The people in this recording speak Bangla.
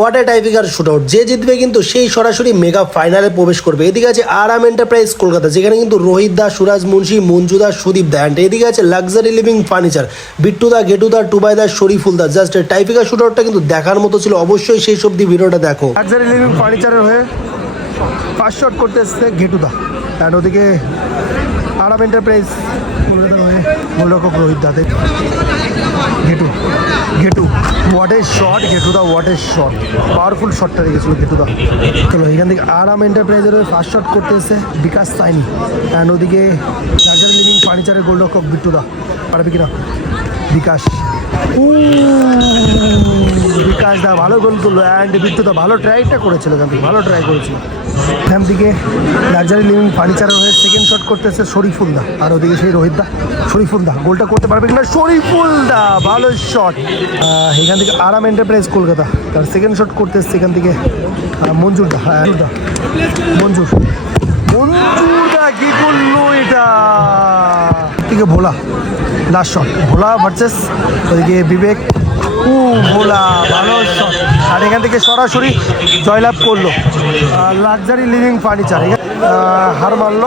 হোয়াট এ টাইপিকার শুট আউট, যে জিতবে কিন্তু সেই সরাসরি মেগা ফাইনালে প্রবেশ করবে। এদিকে আছে আরাম এন্টারপ্রাইজ কলকাতা, যেখানে কিন্তু রোহিত দা, সুরাজ মুন্সি, মঞ্জু দা, সুদীপ দা। অ্যান্ড এদিকে আছে লাক্সারি লিভিং ফার্নিচার, বিট্টু দা, গেটু দা, টুবাই দা, শরীফুল দা। জাস্ট টাইপিকার শুট আউটটা কিন্তু দেখার মতো ছিল, অবশ্যই সেই সব ভিডিওটা দেখো। লাক্সারি লিভিং ফার্নিচারের হয়ে ফার্স্ট শট করতে এসছে গেটু দা, অ্যান্ড ওদিকে আরাম এন্টারপ্রাইজ গোলরক্ষক রোহিত দা। গেটু গেটু হোয়াট এ শট, গেটু দা হোয়াট এ শট, পাওয়ারফুল শটটা রেখেছিল গেটু দা। চলো এখান থেকে আরাম এন্টারপ্রাইজের ফার্স্ট শট করতে এসে বিকাশ সাইনি, অ্যান্ড ওদিকে লাক্সারি লিভিং ফার্নিচারের গোলরক্ষক বিট্টু দা। পারবে কিনা বিকাশ, বিকাশ দা ভালো গোল তুললো, অ্যান্ড বিট্টু দা ভালো ট্রাইটা করেছিল, এখান থেকে ভালো ট্রাই করেছিল। এখান থেকে লাক্সারি লিভিং ফার্নিচারের হয়ে সেকেন্ড শট করতেছে শরীফুল দা, আর ওদিকে সেই রোহিত দা। শরীফুল দা গোলটা করতে পারবে কিনা, শরীফুল দা ভালো শট। এখান থেকে আরাম এন্টারপ্রাইজ কলকাতা তার সেকেন্ড শট করতে এসছে এখান থেকে মঞ্জুর দা। হ্যাঁ মঞ্জুর দা কি করলো এটা, থেকে ভোলা লাস্ট শট, ভোলা ভার্সেস ওইদিকে বিবেক। ভোলা ভালো শট, আর এখান থেকে সরাসরি জয়লাভ করলো লাক্সারি লিভিং ফার্নিচার, হার মানলো।